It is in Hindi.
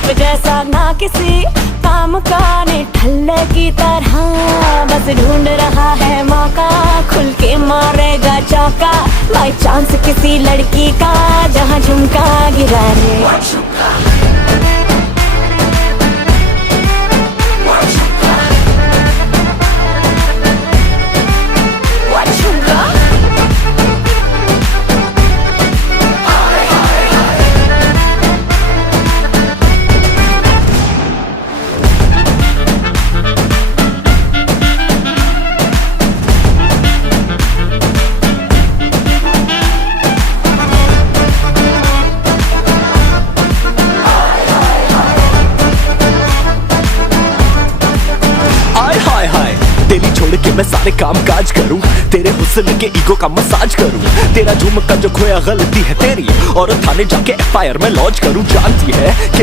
बर्फ जैसा ना किसी काम का निठल्ले की तरह, बस ढूंढ रहा है मौका, खुल के मारेगा चौका, बाई चांस किसी लड़की का जहाँ झुमका गिरा रे। तेरी छोड़ के मैं सारे काम काज करूं, तेरे हुस्न के ईगो का मसाज करूं, तेरा झुमका जो खोया गलती है तेरी, और थाने जाके एफआईआर में लॉन्च करूं। जानती है कि